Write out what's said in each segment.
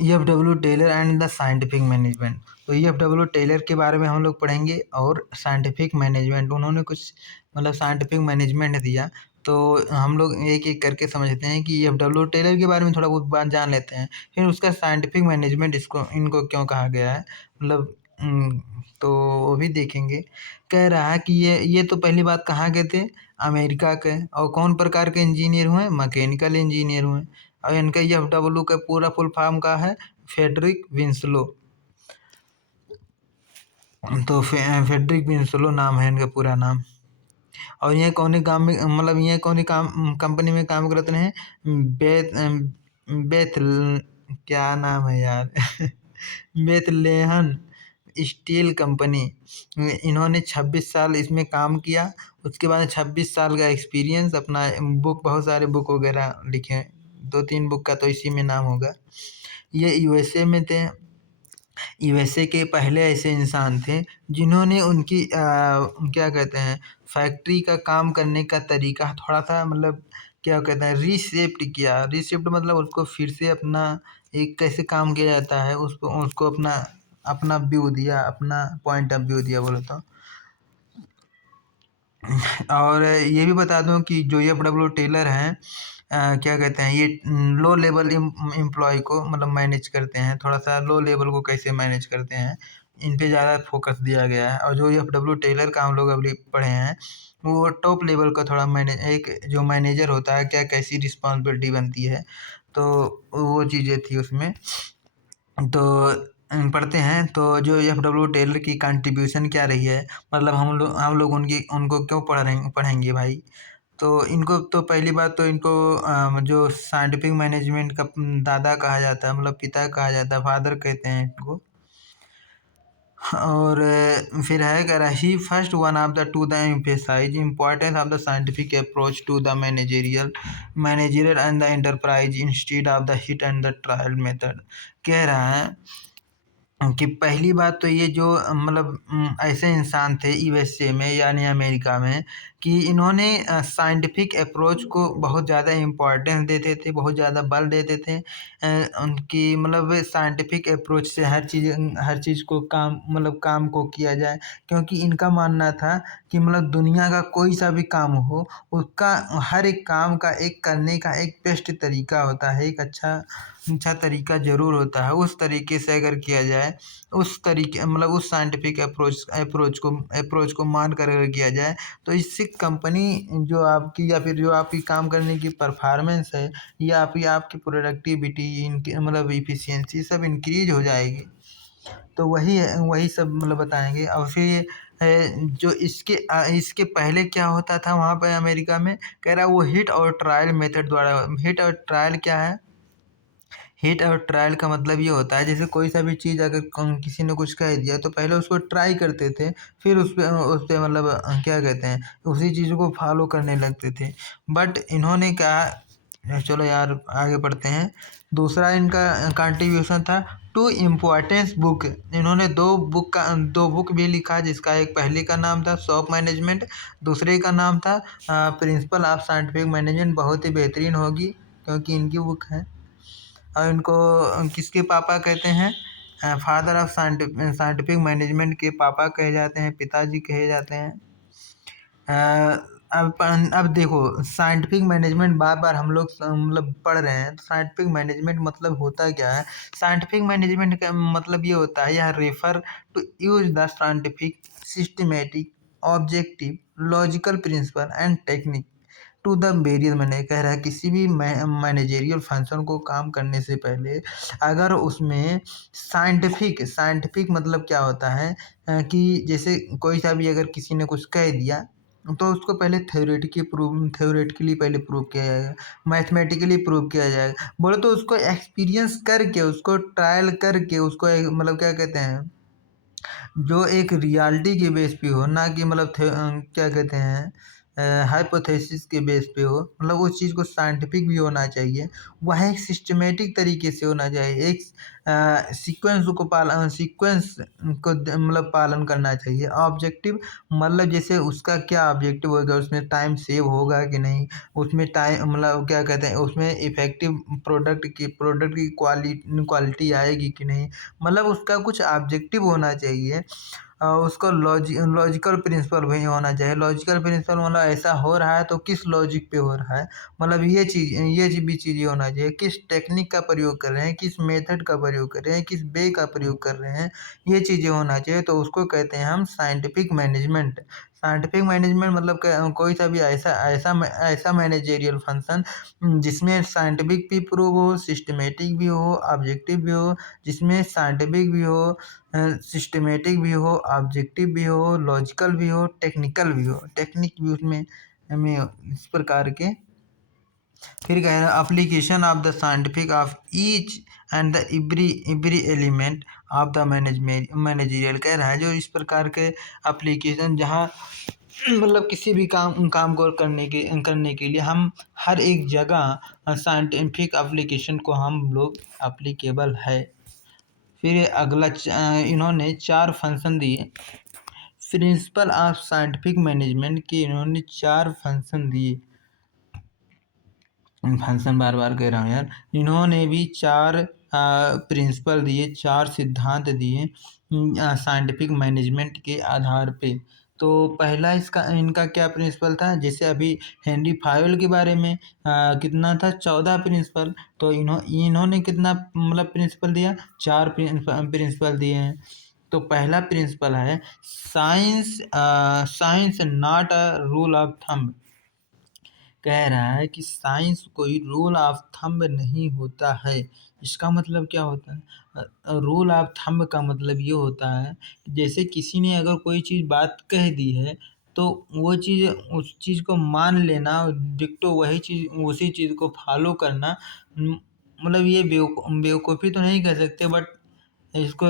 EFW Taylor and the scientific management. तो EFW Taylor के बारे में हम लोग पढ़ेंगे और साइंटिफिक मैनेजमेंट उन्होंने कुछ मतलब साइंटिफिक मैनेजमेंट दिया। तो हम लोग एक एक करके समझते हैं कि EFW टेलर के बारे में थोड़ा बहुत बात जान लेते हैं, फिर उसका साइंटिफिक मैनेजमेंट इसको इनको क्यों कहा गया है, मतलब तो वो भी देखेंगे। कह रहा है कि ये तो पहली बात कहाँ के थे, अमेरिका के, और कौन प्रकार के इंजीनियर हुए, मैकेनिकल इंजीनियर हुए। और इनका EFW का पूरा फुल फॉर्म का है फ्रेडरिक विंसलो। तो फ्रेडरिक विंसलो नाम है इनका पूरा नाम। और ये कौन काम में मतलब ये कौन काम कंपनी में काम करते हैं, बेथ बेथ क्या नाम है यार बेथलेहम स्टील कंपनी। इन्होंने 26 साल इसमें काम किया। उसके बाद 26 साल का एक्सपीरियंस, अपना बुक, बहुत सारे बुक वगैरह लिखे हैं, 2-3 बुक का तो इसी में नाम होगा। ये यूएसए में थे। यूएसए के पहले ऐसे इंसान थे जिन्होंने उनकी क्या कहते हैं, फैक्ट्री का काम करने का तरीका थोड़ा सा मतलब क्या कहते हैं, रीशेप्ड किया। रीशेप्ड मतलब उसको फिर से अपना एक कैसे काम किया जाता है उसको उसको अपना अपना व्यू दिया, अपना पॉइंट ऑफ व्यू दिया बोले तो। और ये भी बता दूं कि जो EFW टेलर हैं, क्या कहते हैं, ये लो लेवल एम्प्लॉय को मतलब मैनेज करते हैं। थोड़ा सा लो लेवल को कैसे मैनेज करते हैं, इन पे ज़्यादा फोकस दिया गया है। और जो EFW टेलर का हम लोग अभी पढ़े हैं, वो टॉप लेवल का थोड़ा मैनेज, एक जो मैनेजर होता है क्या कैसी रिस्पॉन्सिबिलिटी बनती है, तो वो चीज़ें थी उसमें। तो पढ़ते हैं तो जो EFW टेलर की कंट्रीब्यूशन क्या रही है, मतलब हम लोग उनकी उनको क्यों पढ़ेंगे भाई। तो इनको तो पहली बात तो इनको जो साइंटिफिक मैनेजमेंट का दादा कहा जाता है, मतलब पिता कहा जाता है, फादर कहते हैं इनको। और फिर है कह रहा he first one of the to the emphasise importance of the scientific approach to the managerial and the enterprise instead of the hit and the trial method. कह रहा है कि पहली बात तो ये जो मतलब ऐसे इंसान थे यूएसए में यानी अमेरिका में, कि इन्होंने साइंटिफिक अप्रोच को बहुत ज़्यादा इम्पोर्टेंस देते थे, बहुत ज़्यादा बल देते थे। उनकी मतलब साइंटिफिक अप्रोच से हर चीज़ को काम मतलब काम को किया जाए। क्योंकि इनका मानना था कि मतलब दुनिया का कोई सा भी काम हो, उसका हर एक काम का एक करने का एक बेस्ट तरीका होता है, एक अच्छा अच्छा तरीका ज़रूर होता है। उस तरीके से अगर किया जाए, उस तरीके मतलब उस साइंटिफिक अप्रोच को मान कर अगर किया जाए, तो इससे कंपनी जो आपकी या फिर जो आपकी काम करने की परफॉर्मेंस है, या फिर आपकी प्रोडक्टिविटी, इनकी मतलब इफ़िशियंसी सब इंक्रीज़ हो जाएगी। तो वही है, वही सब मतलब बताएँगे। और फिर ये जो इसके पहले क्या होता था वहाँ पे अमेरिका में, कह रहा है वो हिट और ट्रायल मेथड द्वारा। हिट और ट्रायल क्या है? हिट और ट्रायल का मतलब ये होता है, जैसे कोई सा भी चीज़ अगर किसी ने कुछ कह दिया तो पहले उसको ट्राई करते थे, फिर उस पे मतलब क्या कहते हैं, उसी चीज़ को फॉलो करने लगते थे। बट इन्होंने कहा, चलो यार आगे बढ़ते हैं। दूसरा इनका कंट्रीब्यूशन था टू इम्पोर्टेंस बुक। इन्होंने दो बुक भी लिखा, जिसका एक पहले का नाम था शॉप मैनेजमेंट, दूसरे का नाम था प्रिंसिपल ऑफ साइंटिफिक मैनेजमेंट। बहुत ही बेहतरीन होगी क्योंकि इनकी बुक है। और इनको किसके पापा कहते हैं, फादर ऑफ साइंटिफिक मैनेजमेंट के पापा कहे जाते हैं, पिताजी कहे जाते हैं। अब देखो, साइंटिफिक मैनेजमेंट बार बार हम लोग मतलब पढ़ रहे हैं, तो साइंटिफिक मैनेजमेंट मतलब होता क्या है। साइंटिफिक मैनेजमेंट का मतलब ये होता है, यह refer to use the scientific systematic objective logical principle and technique to the various. मैंने कह रहा है किसी भी मैनेजेरियल फंक्शन को काम करने से पहले अगर उसमें साइंटिफिक मतलब क्या होता है, कि जैसे कोई सा भी अगर किसी ने कुछ कह दिया, तो उसको पहले थ्योरेटिकली पहले प्रूव किया जाएगा, मैथमेटिकली प्रूव किया जाएगा। बोले तो उसको एक्सपीरियंस करके, उसको ट्रायल करके, उसको मतलब क्या कहते हैं, जो एक रियलिटी के बेस पे हो, ना कि मतलब क्या कहते हैं, हाइपोथेसिस के बेस पे हो, मतलब उस चीज़ को साइंटिफिक भी होना चाहिए। वह एक सिस्टमेटिक तरीके से होना चाहिए, एक सीक्वेंस को मतलब पालन करना चाहिए। ऑब्जेक्टिव मतलब जैसे उसका क्या ऑब्जेक्टिव होगा, उसमें टाइम सेव होगा कि नहीं, उसमें टाइम मतलब क्या कहते हैं, उसमें इफ़ेक्टिव प्रोडक्ट की क्वालिटी आएगी कि नहीं, मतलब उसका कुछ ऑब्जेक्टिव होना चाहिए। उसको लॉजिकल प्रिंसिपल भी होना चाहिए। लॉजिकल प्रिंसिपल मतलब ऐसा हो रहा है तो किस लॉजिक पे हो रहा है, मतलब ये भी चीज़ें होना चाहिए। किस टेक्निक का प्रयोग कर रहे हैं, किस मेथड का प्रयोग कर रहे हैं, किस वे का प्रयोग कर रहे हैं, ये चीज़ें होना चाहिए। तो उसको कहते हैं हम साइंटिफिक मैनेजमेंट। साइंटिफिक मैनेजमेंट मतलब कोई सा भी ऐसा मैनेजेरियल फंक्शन जिसमें साइंटिफिक भी प्रूव हो, सिस्टमेटिक भी हो, ऑब्जेक्टिव भी हो, जिसमें साइंटिफिक भी हो, सिस्टमेटिक भी हो, ऑब्जेक्टिव भी हो, लॉजिकल भी हो, टेक्निकल भी हो। टेक्निक भी उसमें हमें इस प्रकार के। फिर कह रहा है application of the scientific of each and the every element of the managerial, कह रहा है जो इस प्रकार के एप्लीकेशन जहाँ मतलब किसी भी काम को करने के लिए हम हर एक जगह साइंटिफिक एप्लीकेशन को हम लोग एप्लीकेबल है। फिर अगला इन्होंने 4 फंक्शन दिए। प्रिंसिपल ऑफ साइंटिफिक मैनेजमेंट के इन्होंने 4 फंक्शन दिए। फंक्शन बार बार कह रहा हूँ यार। इन्होंने भी 4 प्रिंसिपल दिए, 4 सिद्धांत दिए साइंटिफिक मैनेजमेंट के आधार पे। तो पहला इसका इनका क्या प्रिंसिपल था, जैसे अभी हेनरी फायोल के बारे में कितना था, 14 प्रिंसिपल। तो इन्होंने कितना मतलब प्रिंसिपल दिया, 4 प्रिंसिपल दिए हैं। तो पहला प्रिंसिपल है science not a rule of thumb. कह रहा है कि साइंस कोई रूल ऑफ थंब नहीं होता है। इसका मतलब क्या होता है, रूल ऑफ थंब का मतलब ये होता है कि जैसे किसी ने अगर कोई चीज़ बात कह दी है तो वो चीज़ उस चीज़ को मान लेना, डिक्टो वही चीज़ उसी चीज़ को फॉलो करना, मतलब ये बेवकूफ़ी तो नहीं कह सकते, बट इसको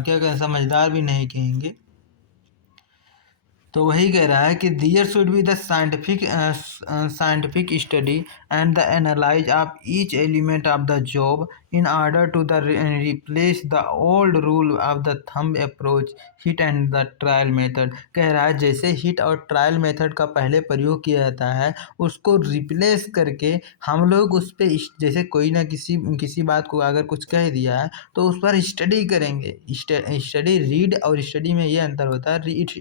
क्या कहें, समझदार भी नहीं कहेंगे। तो वही कह रहा है कि there should be the scientific study and the analyse of each element of the job in order to the replace the old rule of the thumb approach hit and the trial method. कह रहा है जैसे hit और trial method का पहले प्रयोग किया जाता है, उसको रिप्लेस करके हम लोग उस पर जैसे कोई ना किसी बात को अगर कुछ कह दिया है तो उस पर स्टडी करेंगे। स्टडी रीड और स्टडी में ये अंतर होता है।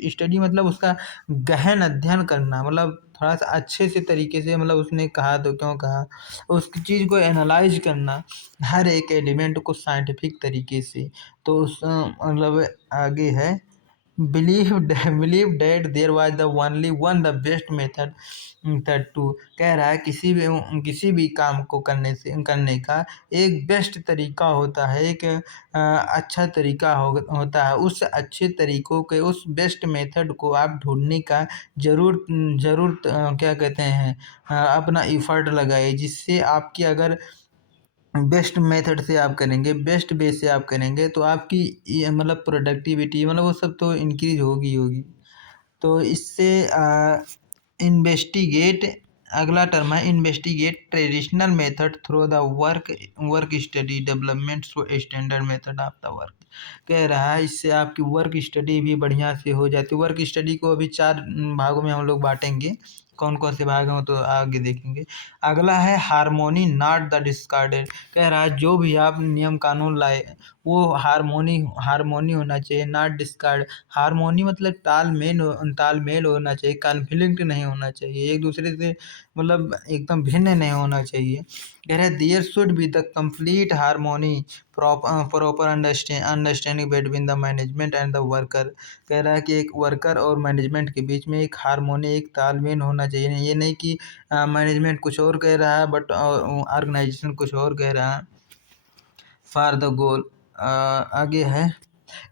स्टडी मतलब उसका गहन अध्ययन करना, मतलब थोड़ा सा अच्छे से तरीके से, मतलब उसने कहा तो क्यों कहा, उस चीज़ को एनालाइज करना, हर एक एलिमेंट को साइंटिफिक तरीके से। तो उस मतलब आगे है believe that there was the only one the best method to. कह रहा है किसी भी काम को करने का एक बेस्ट तरीका होता है, एक अच्छा तरीका होता है। उस अच्छे तरीकों के, उस बेस्ट मेथड को आप ढूंढने का ज़रूर ज़रूर क्या कहते हैं, अपना एफर्ट लगाइए, जिससे आपकी अगर बेस्ट मेथड से आप करेंगे, बेस्ट वे से आप करेंगे तो आपकी ये मतलब प्रोडक्टिविटी मतलब वो सब तो इंक्रीज होगी। तो इससे इन्वेस्टिगेट, अगला टर्म है investigate traditional method through the work study development standard method of the work. कह रहा है इससे आपकी वर्क स्टडी भी बढ़िया से हो जाती है। वर्क स्टडी को अभी 4 भागों में हम लोग बांटेंगे, कौन कौन से भाग हैं तो आगे देखेंगे। अगला है हारमोनी नॉट द डिस्कार्डेड। कह रहा है जो भी आप नियम कानून लाए वो हारमोनी होना चाहिए, नॉट डिस्कार्ड। हारमोनी मतलब तालमेल होना चाहिए, कॉन्फ्लिक्ट नहीं होना चाहिए, एक दूसरे से मतलब एकदम भिन्न नहीं होना चाहिए। कह रहा है there should be the complete harmony, proper understanding between the management and the worker. कह रहा है कि एक वर्कर और मैनेजमेंट के बीच में एक हारमोनी, एक तालमेल होना चाहिए। ये नहीं कि मैनेजमेंट कुछ और कह रहा है बट ऑर्गेनाइजेशन कुछ और कह रहा है फॉर द गोल। आगे है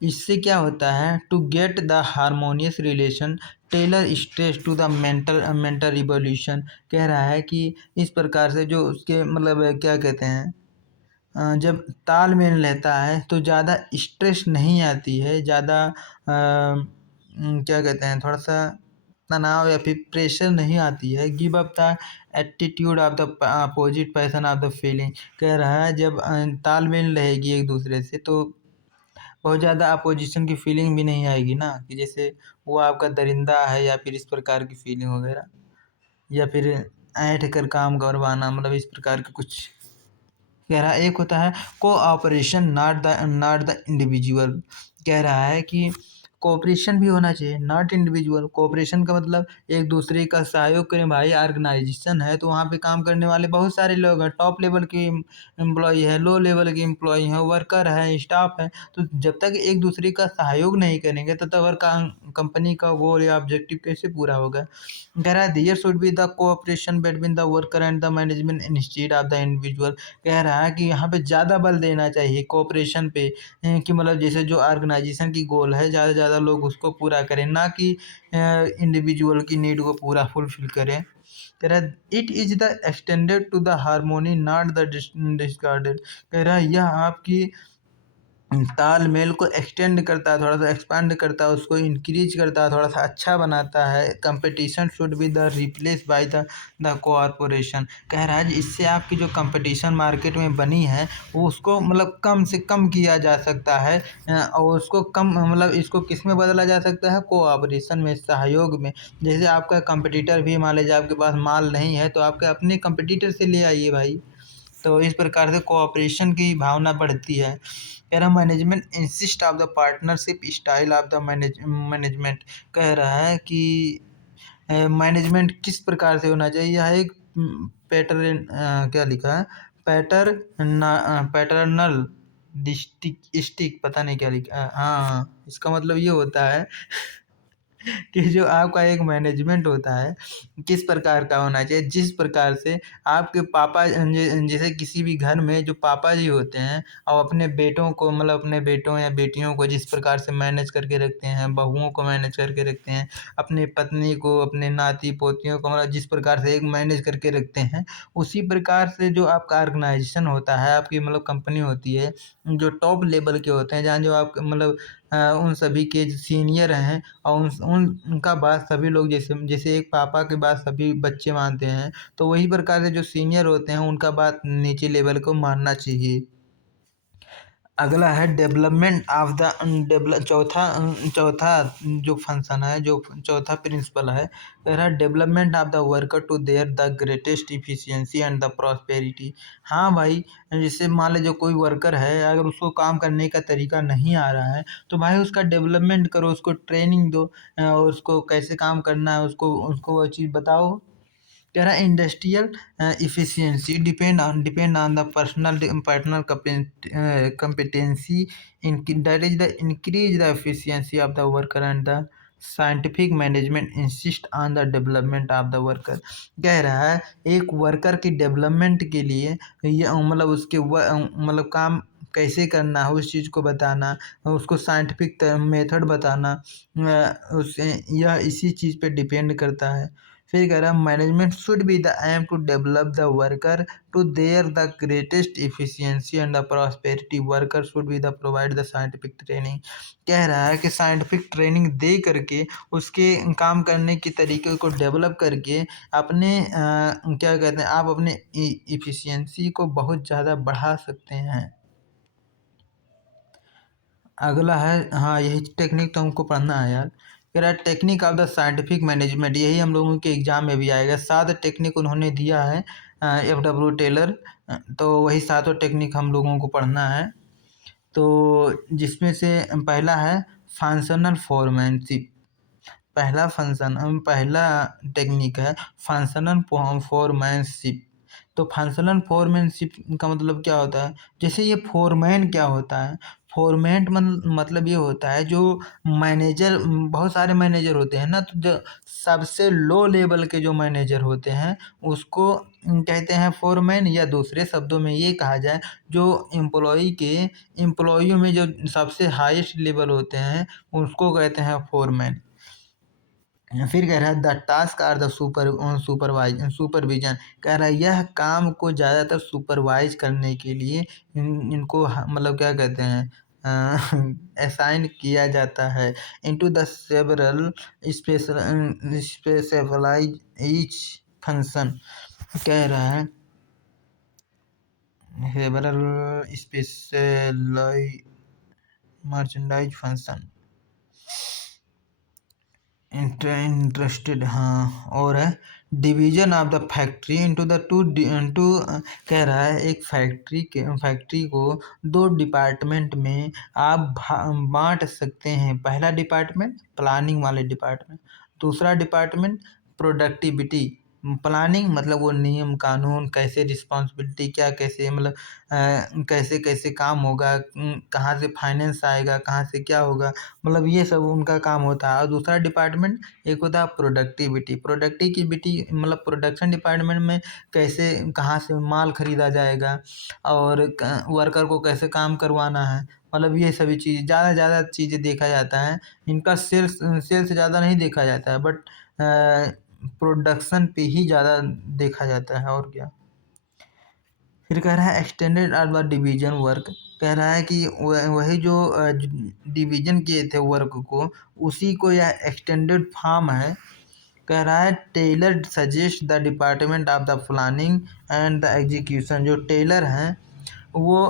इससे क्या होता है, to get the harmonious relation Taylor stress to the mental revolution. कह रहा है कि इस प्रकार से जो उसके मतलब क्या कहते हैं, जब तालमेल रहता है तो ज़्यादा स्ट्रेस नहीं आती है, ज़्यादा क्या कहते हैं, थोड़ा सा तनाव या फिर प्रेशर नहीं आती है। Give up the attitude of the opposite person of the feeling. कह रहा है जब तालमेल रहेगी एक दूसरे से तो बहुत ज़्यादा अपोजिशन की फीलिंग भी नहीं आएगी ना, कि जैसे वो आपका दरिंदा है या फिर इस प्रकार की फीलिंग वगैरह, या फिर ऐंठ कर काम करवाना, मतलब इस प्रकार के कुछ। कह रहा है एक होता है कोऑपरेशन, नॉट द इंडिविजुअल। कह रहा है कि कोऑपरेशन भी होना चाहिए, नॉट इंडिविजुअल। कोऑपरेशन का मतलब एक दूसरे का सहयोग करें। भाई ऑर्गेनाइजेशन है तो वहाँ पे काम करने वाले बहुत सारे लोग हैं, टॉप लेवल के एम्प्लॉय है, लो लेवल के एम्प्लॉय हैं, वर्कर है, स्टाफ है। तो जब तक एक दूसरे का सहयोग नहीं करेंगे तब तक कंपनी का गोल या ऑब्जेक्टिव कैसे पूरा होगा। कह रहा है there should be the cooperation between the worker and the management instead of the individual. कह रहा है कि यहाँ पे ज़्यादा बल देना चाहिए कोऑपरेशन पे, कि मतलब जैसे जो ऑर्गेनाइजेशन की गोल है ज़्यादा से ज़्यादा लोग उसको पूरा करें, ना कि इंडिविजुअल की नीड को पूरा फुलफिल करें। कह रहा है it is the extended to the harmony not the discarded. कह रहा है यह आपकी तालमेल को एक्सटेंड करता है, थोड़ा सा एक्सपांड करता है, उसको इंक्रीज करता है, थोड़ा सा अच्छा बनाता है। Competition should be the replace by the cooperation. कह रहा है इससे आपकी जो कंपटीशन मार्केट में बनी है वो उसको मतलब कम से कम किया जा सकता है, और उसको कम मतलब इसको किस में बदला जा सकता है, कोऑपरेशन में, सहयोग में। जैसे आपका कंपटीटर भी मान लीजिए आपके पास माल नहीं है तो आपके अपने कंपटीटर से ले आइए भाई। तो इस प्रकार से कोऑपरेशन की भावना बढ़ती है। कह रहा management insist of the partnership style of the management. कह रहा है कि मैनेजमेंट किस प्रकार से होना चाहिए। यह एक पैटर्न, क्या लिखा है, पैटर्नल डिस्टिक स्टिक, पता नहीं क्या लिखा है। हाँ, इसका मतलब ये होता है कि जो आपका एक मैनेजमेंट होता है किस प्रकार का होना चाहिए, जिस प्रकार से आपके पापा जैसे किसी भी घर में जो पापा जी होते हैं और अपने बेटों को मतलब अपने बेटों या बेटियों को जिस प्रकार से मैनेज करके रखते हैं, बहुओं को मैनेज करके रखते हैं, अपनी पत्नी को, अपने नाती पोतियों को मतलब जिस प्रकार से एक मैनेज करके रखते हैं, उसी प्रकार से जो आपका ऑर्गेनाइजेशन होता है, आपकी मतलब कंपनी होती है, जो टॉप लेवल के होते हैं, जहाँ जो आप मतलब उन सभी के सीनियर हैं और उनका बात सभी लोग जैसे जैसे एक पापा की बात सभी बच्चे मानते हैं, तो वही प्रकार से जो सीनियर होते हैं उनका बात नीचे लेवल को मानना चाहिए। अगला है डेवलपमेंट ऑफ द चौथा चौथा जो फंक्शन है, जो चौथा प्रिंसिपल है, कह रहा है development of the worker to their the greatest efficiency and the prosperity. हाँ भाई, जैसे मान लीजिए कोई वर्कर है, अगर उसको काम करने का तरीका नहीं आ रहा है तो भाई उसका डेवलपमेंट करो, उसको ट्रेनिंग दो, और उसको कैसे काम करना है उसको उसको वो चीज़ बताओ। कह रहा है industrial efficiency depend on the personal competency in that is the increase the efficiency of the worker and the scientific management insist on the development of the worker. कह रहा है एक वर्कर की डेवलपमेंट के लिए ये मतलब उसके मतलब काम कैसे करना है उस चीज़ को बताना, उसको साइंटिफिक मेथड बताना, उससे यह इसी चीज़ पे डिपेंड करता है। फिर कह रहा है management should be the aim to develop the worker to their the greatest efficiency and the prosperity. Worker should be the provide the scientific training. कह रहा है कि साइंटिफिक ट्रेनिंग दे करके उसके काम करने के तरीके को डेवलप करके अपने क्या कहते हैं, आप अपने इफिशियंसी को बहुत ज़्यादा बढ़ा सकते हैं। अगला है, हाँ यही टेक्निक तो हमको पढ़ना है यार। कह रहा है technique of the scientific management, यही हम लोगों के एग्जाम में भी आएगा। 7 टेक्निक उन्होंने दिया है, F.W. टेलर। तो वही सातों टेक्निक हम लोगों को पढ़ना है। तो जिसमें से पहला है फंक्शनल फोरमैनशिप। पहला टेक्निक है फंक्शनल फोरमैनशिप। तो फंक्शनल फोरमैनशिप का मतलब क्या होता है, जैसे ये फोरमैन क्या होता है, फोरमैन मतलब ये होता है जो मैनेजर, बहुत सारे मैनेजर होते हैं ना, तो जो सबसे लो लेवल के जो मैनेजर होते हैं उसको कहते हैं फोरमैन, या दूसरे शब्दों में ये कहा जाए जो एम्प्लॉइयों में जो सबसे हाईएस्ट लेवल होते हैं उसको कहते हैं फोरमैन। फिर कह रहा है the task are the supervision. कह रहा है यह काम को ज़्यादातर सुपरवाइज करने के लिए इनको मतलब क्या कहते हैं, असाइन किया जाता है into the several specialise each function. कह रहा है several specialise merchandise function interested. हाँ, और है division of the factory into the two कह रहा है एक फैक्ट्री को दो डिपार्टमेंट में आप बांट सकते हैं। पहला डिपार्टमेंट प्लानिंग वाले डिपार्टमेंट, दूसरा डिपार्टमेंट प्रोडक्टिविटी। प्लानिंग मतलब वो नियम कानून कैसे रिस्पॉन्सिबिलिटी क्या कैसे मतलब कैसे कैसे काम होगा, कहाँ से फाइनेंस आएगा, कहाँ से क्या होगा, मतलब ये सब उनका काम होता है। और दूसरा डिपार्टमेंट एक होता है प्रोडक्टिविटी मतलब प्रोडक्शन डिपार्टमेंट में कैसे कहाँ से माल खरीदा जाएगा और वर्कर को कैसे काम करवाना है, मतलब ये सभी चीज़ ज़्यादा चीज़ें देखा जाता है। इनका सेल्स ज़्यादा नहीं देखा जाता है, बट प्रोडक्शन पे ही ज़्यादा देखा जाता है। और क्या फिर कह रहा है extended are the division work. कह रहा है कि वही जो डिवीजन किए थे वर्क को, उसी को यह एक्सटेंडेड फॉर्म है। कह रहा है Taylor suggest the department of the planning and the execution. जो टेलर हैं वो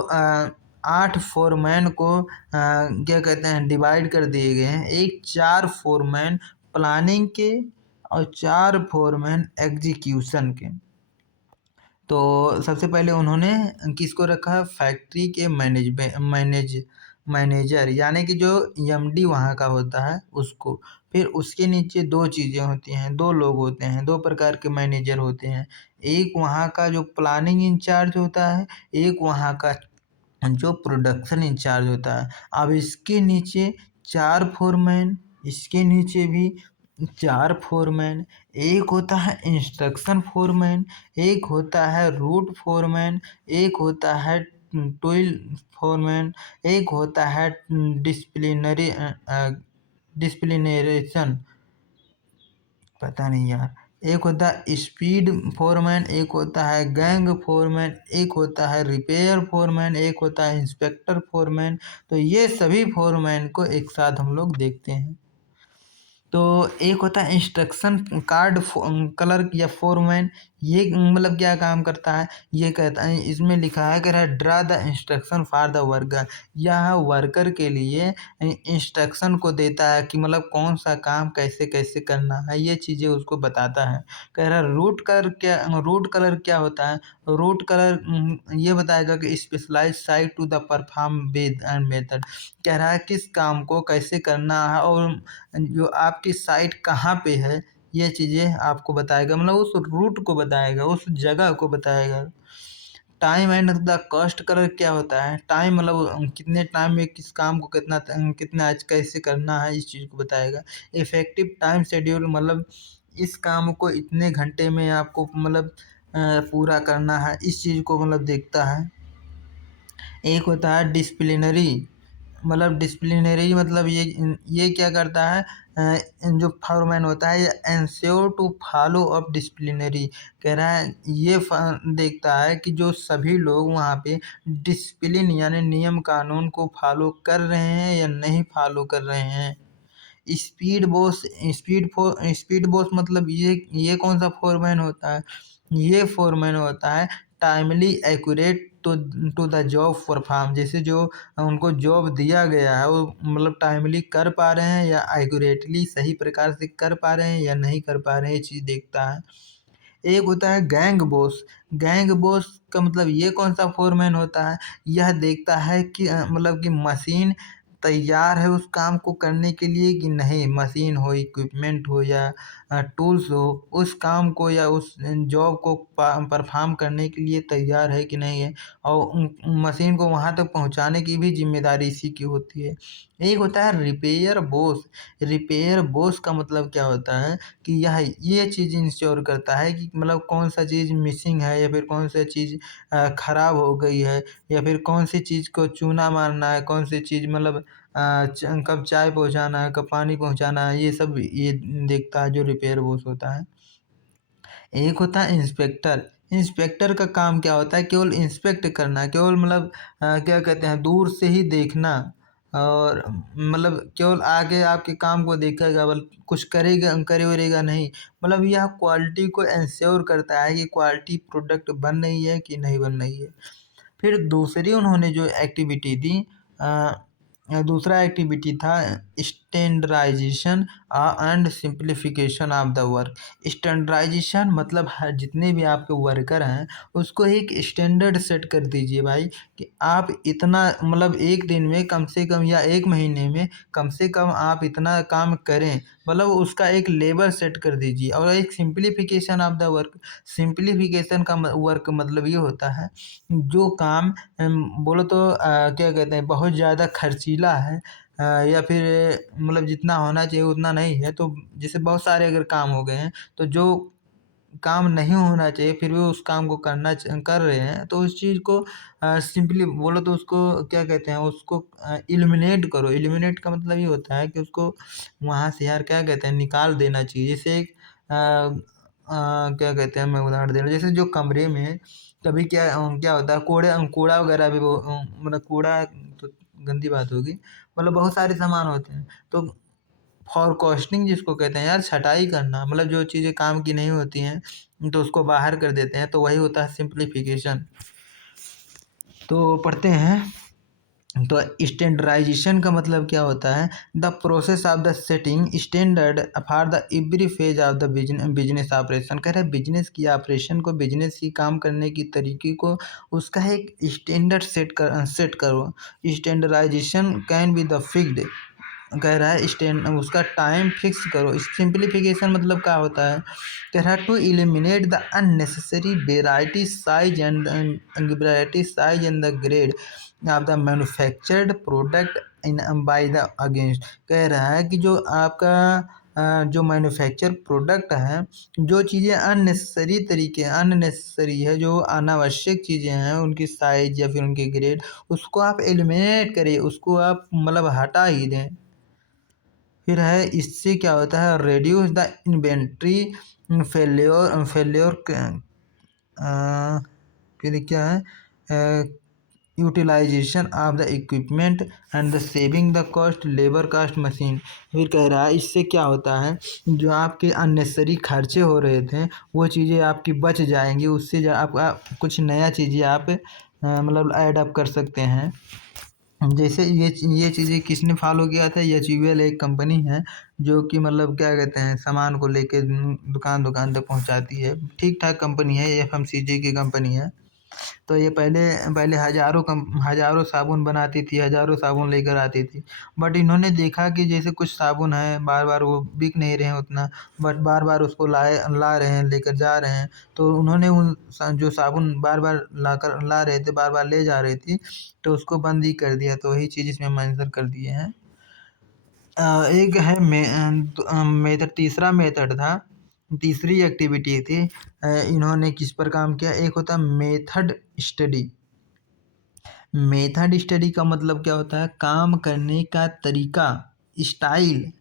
8 फोरमैन को क्या कहते हैं डिवाइड कर दिए गए हैं। एक 4 फोरमैन प्लानिंग के और 4 फोरमैन एग्जीक्यूशन के। तो सबसे पहले उन्होंने किसको रखा है, फैक्ट्री के मैनेजर यानी कि जो एमडी वहाँ का होता है उसको। फिर उसके नीचे दो चीज़ें होती हैं, दो लोग होते हैं, दो प्रकार के मैनेजर होते हैं। एक वहाँ का जो प्लानिंग इंचार्ज होता है, एक वहाँ का जो प्रोडक्शन इंचार्ज होता है। अब इसके नीचे 4 फोरमैन, इसके नीचे भी 4 फोरमैन, एक होता है इंस्ट्रक्शन फोरमैन, एक होता है रूट फोरमैन, एक होता है टूल फोरमैन, एक होता है डिसिप्लिनेशन, पता नहीं यार, एक होता है स्पीड फोरमैन, एक होता है गैंग फोरमैन, एक होता है रिपेयर फोरमैन, एक होता है इंस्पेक्टर फोरमैन। तो ये सभी फोरमैन को एक साथ हम लोग देखते हैं। तो एक होता है इंस्ट्रक्शन कार्ड क्लर्क या फोरमैन। ये मतलब क्या काम करता है, ये कहता है इसमें लिखा है, कह रहा है draw the instruction for the worker. यह वर्कर के लिए इंस्ट्रक्शन को देता है कि मतलब कौन सा काम कैसे कैसे करना है, ये चीज़ें उसको बताता है। कह रहा है रूट कलर क्या होता है, रूट कलर ये बताएगा कि specialise site to the perform bed and method. कह रहा है किस काम को कैसे करना है और जो आपकी साइट कहाँ पे है, ये चीज़ें आपको बताएगा, मतलब उस रूट को बताएगा, उस जगह को बताएगा। Time and the cost colour क्या होता है, टाइम मतलब कितने टाइम में किस काम को कितना आज कैसे करना है, इस चीज़ को बताएगा। इफेक्टिव टाइम शेड्यूल मतलब इस काम को इतने घंटे में आपको मतलब पूरा करना है, इस चीज़ को मतलब देखता है। एक होता है डिसिप्लिनरी मतलब ये क्या करता है, जो फोरमैन होता है ये ensure to follow up disciplinary. कह रहा है ये देखता है कि जो सभी लोग वहाँ पे डिसिप्लिन यानी नियम कानून को फॉलो कर रहे हैं या नहीं फॉलो कर रहे हैं। स्पीड बोस मतलब ये कौन सा फोरमैन होता है, ये फोरमैन होता है timely accurate to the job perform. जैसे जो उनको जॉब दिया गया है वो मतलब टाइमली कर पा रहे हैं या एक्यूरेटली सही प्रकार से कर पा रहे हैं या नहीं कर पा रहे हैं, ये चीज़ देखता है। एक होता है गैंग बॉस का मतलब ये कौन सा फोरमैन होता है, यह देखता है कि मतलब कि मशीन तैयार है उस काम को करने के लिए कि नहीं, मशीन हो इक्विपमेंट हो या टूल्स हो, उस काम को या उस जॉब को परफॉर्म करने के लिए तैयार है कि नहीं है, और मशीन को वहाँ तक पहुँचाने की भी जिम्मेदारी इसी की होती है। एक होता है रिपेयर बॉस का मतलब क्या होता है कि ये चीज़ इंश्योर करता है कि मतलब कौन सा चीज़ मिसिंग है या फिर कौन सा चीज़ ख़राब हो गई है, या फिर कौन सी चीज़ को चूना मारना है, कौन सी चीज़ मतलब कब चाय पहुँचाना है, कब पानी पहुँचाना है, ये सब ये देखता है जो रिपेयर बॉस होता है। एक होता है इंस्पेक्टर का काम क्या होता है, केवल इंस्पेक्ट करना, केवल मतलब क्या कहते हैं दूर से ही देखना, और मतलब केवल आके आपके काम को देखेगा, बल कुछ करेगा करे वरेगा नहीं। मतलब यह क्वालिटी को इंश्योर करता है कि क्वालिटी प्रोडक्ट बन रही है कि नहीं बन रही है। फिर दूसरी उन्होंने जो एक्टिविटी दी, दूसरा एक्टिविटी था standardisation and simplification of the work. Standardisation मतलब जितने भी आपके वर्कर हैं उसको एक स्टैंडर्ड सेट कर दीजिए भाई, कि आप इतना मतलब एक दिन में कम से कम या एक महीने में कम से कम आप इतना काम करें, मतलब उसका एक लेवल सेट कर दीजिए। और एक simplification of the work, simplification का वर्क मतलब ये होता है जो काम बोलो तो क्या कहते हैं बहुत ज़्यादा खर्चीला है, या फिर मतलब जितना होना चाहिए उतना नहीं है, तो जैसे बहुत सारे अगर काम हो गए हैं तो जो काम नहीं होना चाहिए फिर भी उस काम को कर रहे हैं, तो उस चीज़ को सिंपली बोलो तो उसको क्या कहते हैं, उसको इलिमिनेट करो। इलिमिनेट का मतलब ये होता है कि उसको वहाँ से यार क्या कहते हैं निकाल देना चाहिए। जैसे एक क्या कहते हैं, मैं उदाहरण दे रहा हूँ, जैसे जो कमरे में कभी क्या होता है कूड़ा वगैरह भी वो मतलब कूड़ा तो गंदी बात होगी, मतलब बहुत सारे सामान होते हैं, तो फॉर कॉस्टिंग जिसको कहते हैं यार छटाई करना, मतलब जो चीज़ें काम की नहीं होती हैं तो उसको बाहर कर देते हैं, तो वही होता है सिंप्लीफिकेशन। तो पढ़ते हैं, तो स्टैंडर्डाइजेशन का मतलब क्या होता है, the process of the setting standard for the every phase of the business operation. कह रहे हैं बिजनेस की ऑपरेशन को, बिजनेस की काम करने की तरीके को उसका एक स्टैंडर्ड सेट करो। Standardisation can be the fixed, कह रहा है स्टैंड उसका टाइम फिक्स करो। सिंप्लीफिकेशन मतलब क्या होता है, कह रहा है to eliminate the unnecessary variety size and the grade of the manufactured product in by the against. कह रहा है कि जो आपका जो मैन्युफैक्चर प्रोडक्ट है, जो चीज़ें अननेसेसरी है, जो अनावश्यक चीज़ें हैं उनकी साइज या फिर उनके ग्रेड, उसको आप एलिमिनेट करिए, उसको आप मतलब हटा ही दें। फिर है इससे क्या होता है, रेड्यूस द इन्वेंट्री फेल्योर फिर क्या है, utilisation of the equipment and the saving the cost labour cost machine. फिर कह रहा है इससे क्या होता है, जो आपके अननेसेसरी खर्चे हो रहे थे वो चीज़ें आपकी बच जाएंगी, उससे आपका कुछ नया चीज़ें आप मतलब ऐड अप कर सकते हैं। जैसे ये चीज़ें किसने फॉलो किया था, एचयूएल एक कंपनी है जो कि मतलब क्या कहते हैं सामान को लेके दुकान दुकान तक पहुंचाती है। ठीक ठाक कंपनी है, एफएमसीजी की कंपनी है। तो ये पहले पहले हज़ारों साबुन बनाती थी, हज़ारों साबुन लेकर आती थी। बट इन्होंने देखा कि जैसे कुछ साबुन है बार बार वो बिक नहीं रहे हैं उतना, बट बार बार उसको ला रहे हैं, लेकर जा रहे हैं। तो उन्होंने जो साबुन बार बार ला रहे थे, बार बार ले जा रही थी, तो उसको बंद ही कर दिया। तो वही चीज़ इसमें मेंशन कर दिए हैं। एक है मेथड, तीसरा मेथड था, तीसरी एक्टिविटी थी। इन्होंने किस पर काम किया, एक होता मेथड स्टडी। मेथड स्टडी का मतलब क्या होता है, काम करने का तरीका, स्टाइल।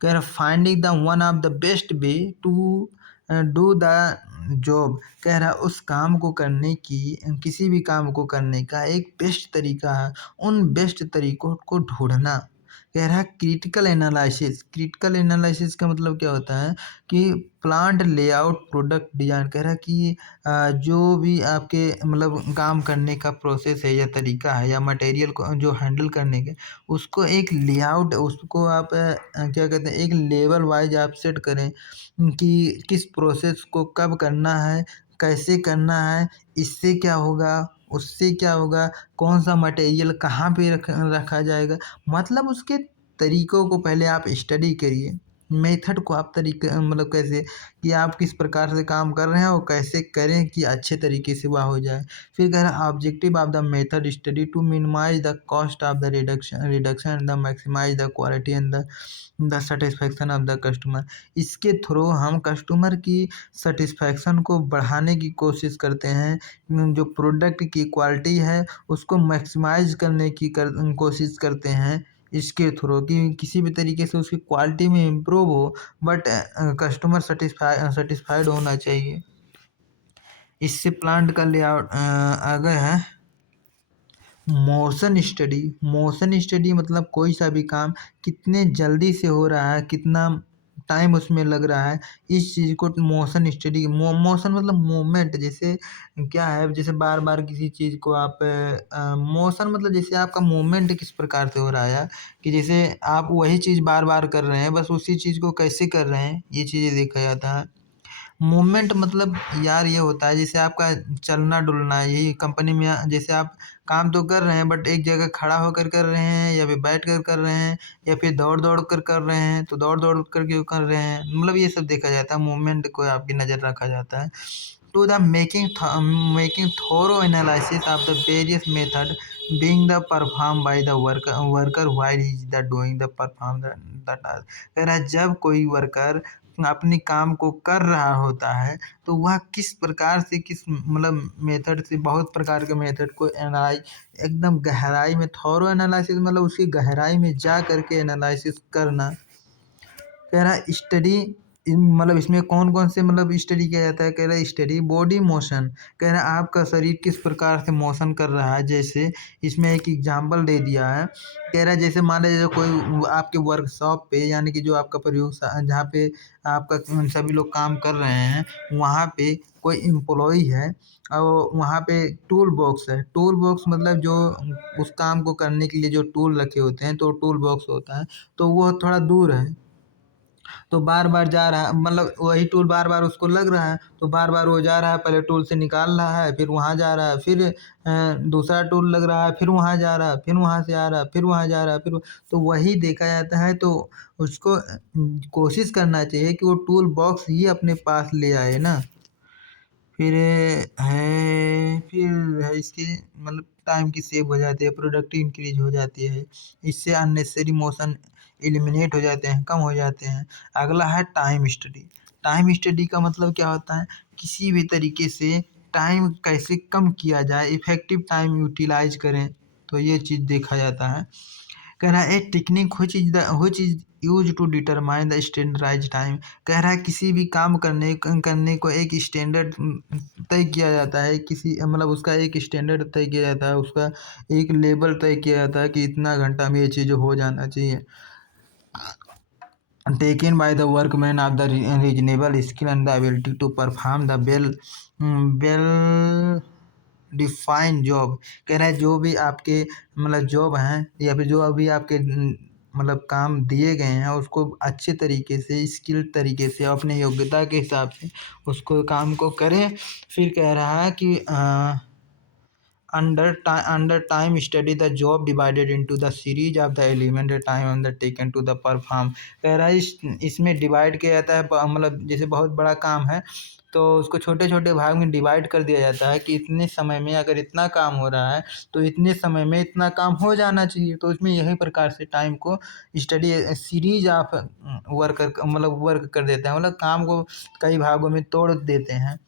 कह रहा finding the one of the best way to do the job. कह रहा उस काम को करने की, किसी भी काम को करने का एक बेस्ट तरीका है, उन बेस्ट तरीकों को ढूंढना। कह रहा है क्रिटिकल एनालिसिस। क्रिटिकल एनालिसिस का मतलब क्या होता है कि प्लांट लेआउट प्रोडक्ट डिजाइन। कह रहा है कि जो भी आपके मतलब काम करने का प्रोसेस है या तरीका है या मटेरियल को जो हैंडल करने के, उसको एक लेआउट, उसको आप क्या कहते हैं एक लेवल वाइज आप सेट करें कि किस प्रोसेस को कब करना है, कैसे करना है, इससे क्या होगा, उससे क्या होगा, कौन सा मटेरियल कहाँ पे रखा जाएगा। मतलब उसके तरीकों को पहले आप स्टडी करिए, मेथड को आप तरीके मतलब कैसे कि आप किस प्रकार से काम कर रहे हैं और कैसे करें कि अच्छे तरीके से वह हो जाए। फिर कह रहा है objective of the method study to minimise the cost of the reduction and the maximise the quality and the satisfaction of the customer. इसके थ्रू हम कस्टमर की सेटिस्फैक्शन को बढ़ाने की कोशिश करते हैं, जो प्रोडक्ट की क्वालिटी है उसको मैक्सिमाइज करने की कोशिश करते हैं इसके थ्रू, कि किसी भी तरीके से उसकी क्वालिटी में इम्प्रूव हो, बट कस्टमर सेटिस्फाइड होना चाहिए। इससे प्लांट का लेआउट आगे है, मोशन स्टडी मतलब कोई सा भी काम कितने जल्दी से हो रहा है, कितना टाइम उसमें लग रहा है, इस चीज़ को मोशन स्टडी मोशन मतलब मूवमेंट। जैसे क्या है, जैसे बार बार किसी चीज़ को आप मोशन मतलब जैसे आपका मूवमेंट किस प्रकार से हो रहा है, कि जैसे आप वही चीज़ बार बार कर रहे हैं, बस उसी चीज़ को कैसे कर रहे हैं, ये चीज़ें देखा जाता है। मूवमेंट मतलब यार ये होता है जैसे आपका चलना डुलना, यही कंपनी में जैसे आप काम तो कर रहे हैं बट एक जगह खड़ा होकर कर रहे हैं या फिर बैठ कर कर रहे हैं या फिर दौड़ दौड़ कर रहे हैं, तो दौड़ दौड़ कर क्यों कर रहे हैं, मतलब ये सब देखा जाता है, मूवमेंट को आपकी नज़र रखा जाता है। To the making thorough analysis of the various method being the performed by the worker while he is the doing the perform the task। कह रहा है जब कोई वर्कर अपने काम को कर रहा होता है तो वह किस प्रकार से, किस मतलब मेथड से, बहुत प्रकार के मेथड को एनालाइज, एकदम गहराई में थॉरो एनालिसिस मतलब उसकी गहराई में जा करके एनालिसिस करना। कह रहा है स्टडी मतलब इसमें कौन कौन से मतलब स्टडी किया जाता है, कह रहा है स्टडी बॉडी मोशन। कह रहा है आपका शरीर किस प्रकार से मोशन कर रहा है, जैसे इसमें एक एग्जांपल दे दिया है। कह रहा है जैसे मान लीजिए कोई आपके वर्कशॉप पे, यानी कि जो आपका प्रयोगशाला जहाँ पे आपका सभी लोग काम कर रहे हैं, वहाँ पे कोई एम्प्लॉई है और वहाँ पे टूल बॉक्स है। टूल बॉक्स मतलब जो उस काम को करने के लिए जो टूल रखे होते हैं, तो टूल बॉक्स होता है, तो वो थोड़ा दूर है, तो बार बार जा रहा है, मतलब वही टूल बार बार उसको लग रहा है, तो बार बार वो जा रहा है, पहले टूल से निकाल रहा है, फिर वहाँ जा रहा है, फिर दूसरा टूल लग रहा है, फिर वहाँ जा रहा है, फिर वहाँ से आ रहा है, फिर वहाँ जा रहा है, फिर तो वही देखा जाता है। तो उसको कोशिश करना चाहिए कि वो टूल बॉक्स ही अपने पास ले आए ना। फिर है इसके मतलब टाइम की सेव हो जाती है, प्रोडक्टिव इंक्रीज हो जाती है, इससे अननेसेसरी मोशन एलिमिनेट हो जाते हैं, कम हो जाते हैं। अगला है टाइम स्टडी। टाइम स्टडी का मतलब क्या होता है, किसी भी तरीके से टाइम कैसे कम किया जाए, इफेक्टिव टाइम यूटिलाइज करें, तो ये चीज़ देखा जाता है। कह रहा है a technique which is use to determine the standardise time. कह रहा है किसी भी काम करने को एक स्टैंडर्ड तय किया जाता है, किसी मतलब उसका एक स्टैंडर्ड तय किया जाता है, उसका एक लेवल तय किया जाता है कि इतना घंटा में ये चीज़ हो जाना चाहिए। Taken by the workman of the reasonable skill and the ability to perform the well define job. कह रहा है जो भी आपके मतलब जॉब हैं या फिर जो अभी आपके मतलब काम दिए गए हैं, उसको अच्छे तरीके से, स्किल तरीके से, अपने योग्यता के हिसाब से उसको काम को करें। फिर कह रहा है कि under time study the job divided into the series of the element time undertaken to the perform। कह रहा है इसमें डिवाइड किया जाता है, मतलब जैसे बहुत बड़ा काम है तो उसको छोटे छोटे भाग में डिवाइड कर दिया जाता है कि इतने समय में अगर इतना काम हो रहा है तो इतने समय में इतना काम हो जाना चाहिए। तो इसमें यही प्रकार से टाइम को स्टडी सीरीज ऑफ वर्क मतलब वर्क कर देते हैं, मतलब काम को कई भागों में तोड़ देते हैं।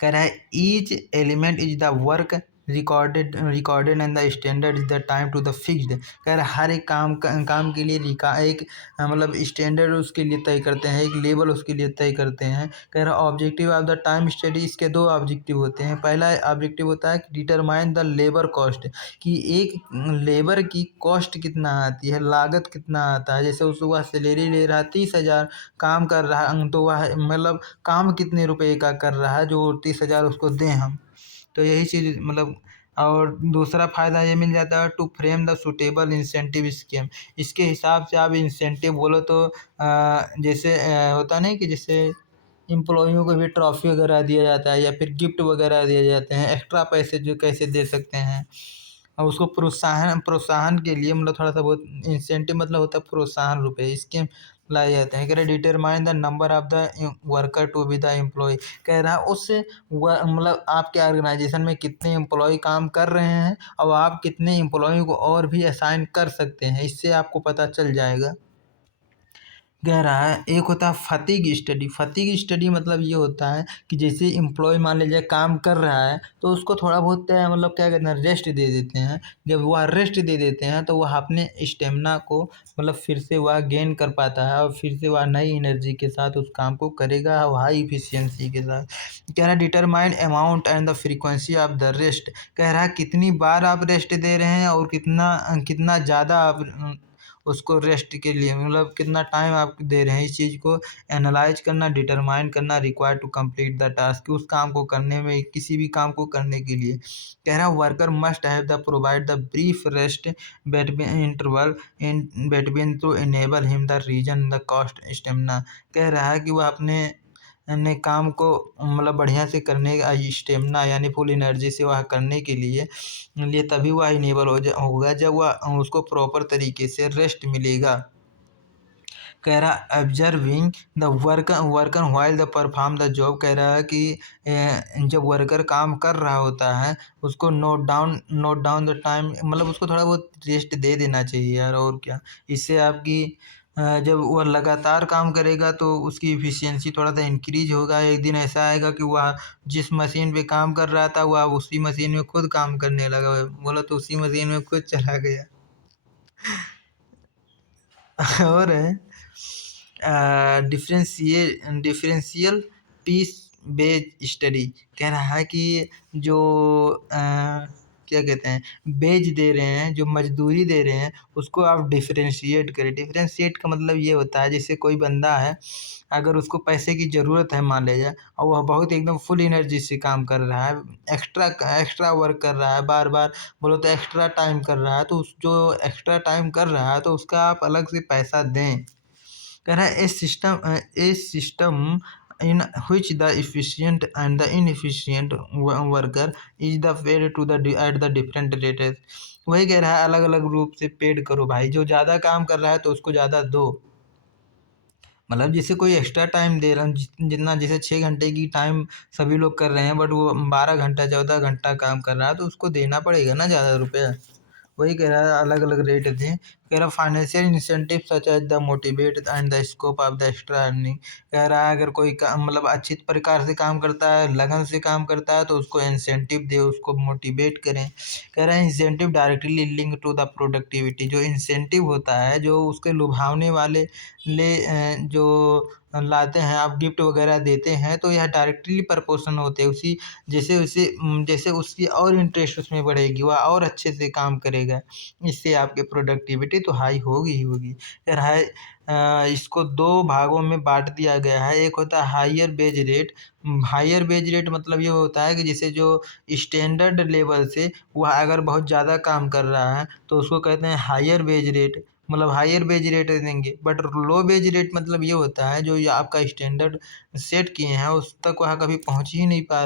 कह रहा है each element is the work recorded and the standard is the time to the fixed. कह रहा है हर एक काम के लिए एक मतलब स्टैंडर्ड उसके लिए तय करते हैं, एक लेवल उसके लिए तय करते हैं। कह रहा है objective of the time study, इसके दो ऑब्जेक्टिव होते हैं। पहला ऑब्जेक्टिव होता है डिटरमाइन द लेबर कॉस्ट, कि एक लेबर की कॉस्ट कितना आती है, लागत कितना आता है। जैसे उस वह सैलरी ले रहा है 30,000, काम कर रहा है तो वह मतलब काम कितने रुपए का कर रहा है जो 30,000 उसको दें हम, तो यही चीज़ मतलब। और दूसरा फ़ायदा ये मिल जाता है to frame the suitable incentive scheme. इसके हिसाब से आप इंसेंटिव बोलो तो जैसे होता नहीं कि जैसे एम्प्लॉइयों को भी ट्रॉफी वगैरह दिया जाता है या फिर गिफ्ट वगैरह दिए जाते हैं, एक्स्ट्रा पैसे जो कैसे दे सकते हैं, और उसको प्रोत्साहन प्रोत्साहन के लिए मतलब थोड़ा सा बहुत इंसेंटिव मतलब होता है प्रोत्साहन रुपए, स्कीम लाए जाते हैं। कह रहे determine the number of the worker to be the employ. कह रहा है उससे मतलब आपके ऑर्गेनाइजेशन में कितने एम्प्लॉय काम कर रहे हैं और आप कितने एम्प्लॉय को और भी असाइन कर सकते हैं, इससे आपको पता चल जाएगा। कह रहा है एक होता है फटीग स्टडी। फटीग स्टडी मतलब ये होता है कि जैसे एम्प्लॉय मान लीजिए काम कर रहा है तो उसको थोड़ा बहुत मतलब क्या कहते हैं रेस्ट दे देते हैं। जब वह रेस्ट दे देते हैं तो वह अपने स्टेमिना को मतलब फिर से वह गेन कर पाता है और फिर से वह नई एनर्जी के साथ उस काम को करेगा और हाई इफिशियंसी के साथ। कह रहा है determine amount and the frequency of the rest. कह रहा है कितनी बार आप रेस्ट दे रहे हैं और कितना कितना ज़्यादा आप उसको रेस्ट के लिए मतलब कितना टाइम आप दे रहे हैं। इस चीज़ को एनालाइज करना, डिटरमाइन करना required to complete the task. उस काम को करने में किसी भी काम को करने के लिए कह रहा है worker must have the provide the brief rest between interval in between to enable him the reason the cost stamina. कह रहा है कि वह अपने ने काम को मतलब बढ़िया से करने का स्टेमिना यानी फुल एनर्जी से वह करने के लिए तभी वह इनेबल होगा जब वह उसको प्रॉपर तरीके से रेस्ट मिलेगा। कह रहा observing the worker while the perform the job. कह रहा है कि जब वर्कर काम कर रहा होता है उसको नोट डाउन द टाइम मतलब उसको थोड़ा बहुत रेस्ट दे देना चाहिए यार। और क्या इससे आपकी जब वह लगातार काम करेगा तो उसकी इफ़िशियंसी थोड़ा सा इंक्रीज होगा। एक दिन ऐसा आएगा कि वह जिस मशीन पे काम कर रहा था वह उसी मशीन में खुद काम करने लगा, बोला तो उसी मशीन में खुद चला गया। और है डिफरेंशियल पीस बेज स्टडी। कह रहा है कि जो क्या कहते हैं बेज दे रहे हैं, जो मजदूरी दे रहे हैं उसको आप डिफरेंशिएट करें। डिफरेंशिएट का मतलब ये होता है जैसे कोई बंदा है अगर उसको पैसे की ज़रूरत है मान लीजिए और वह बहुत एकदम फुल एनर्जी से काम कर रहा है, एक्स्ट्रा एक्स्ट्रा वर्क कर रहा है, बार बार बोलो तो एक्स्ट्रा टाइम कर रहा है, तो उस जो एक्स्ट्रा टाइम कर रहा है तो उसका आप अलग से पैसा दें। कह रहा है a system in which the efficient and the inefficient worker is the paid to the at the different rates। वही कह रहा है अलग अलग रूप से पेड करो भाई, जो ज़्यादा काम कर रहा है तो उसको ज़्यादा दो। मतलब जैसे कोई एक्स्ट्रा टाइम दे रहा जितना जैसे 6 घंटे की टाइम सभी लोग कर रहे हैं बट वो 12 घंटा 14 घंटा काम कर रहा है तो उसको देना पड़ेगा ना ज़्यादा रुपया। वही कह रहा है अलग अलग रेट थे। कह रहा financial incentive such as the motivate and the scope of the extra earning. कह रहा है अगर कोई मतलब अच्छी प्रकार से काम करता है, लगन से काम करता है तो उसको इंसेंटिव दे, उसको मोटिवेट करें। कह रहा है incentive directly link to the productivity. जो इंसेंटिव होता है जो उसके लुभावने वाले जो लाते हैं आप गिफ्ट वगैरह देते हैं तो यह डायरेक्टली प्रोपोर्शन होते हैं उसी जैसे उसे जैसे उसकी और इंटरेस्ट उसमें बढ़ेगी वह और अच्छे से काम करेगा, इससे आपकी प्रोडक्टिविटी तो हाई होगी ही होगी। फिर हाई इसको दो भागों में बांट दिया गया है। एक होता है higher wage rate. Higher wage rate मतलब ये होता है कि जैसे जो स्टैंडर्ड लेवल से वह अगर बहुत ज़्यादा काम कर रहा है तो उसको कहते हैं हायर बेज रेट, मतलब हायर बेज रेट देंगे। बट लो बेज रेट मतलब ये होता है जो ये आपका स्टैंडर्ड सेट किए हैं उस तक वह कभी पहुंच ही नहीं पा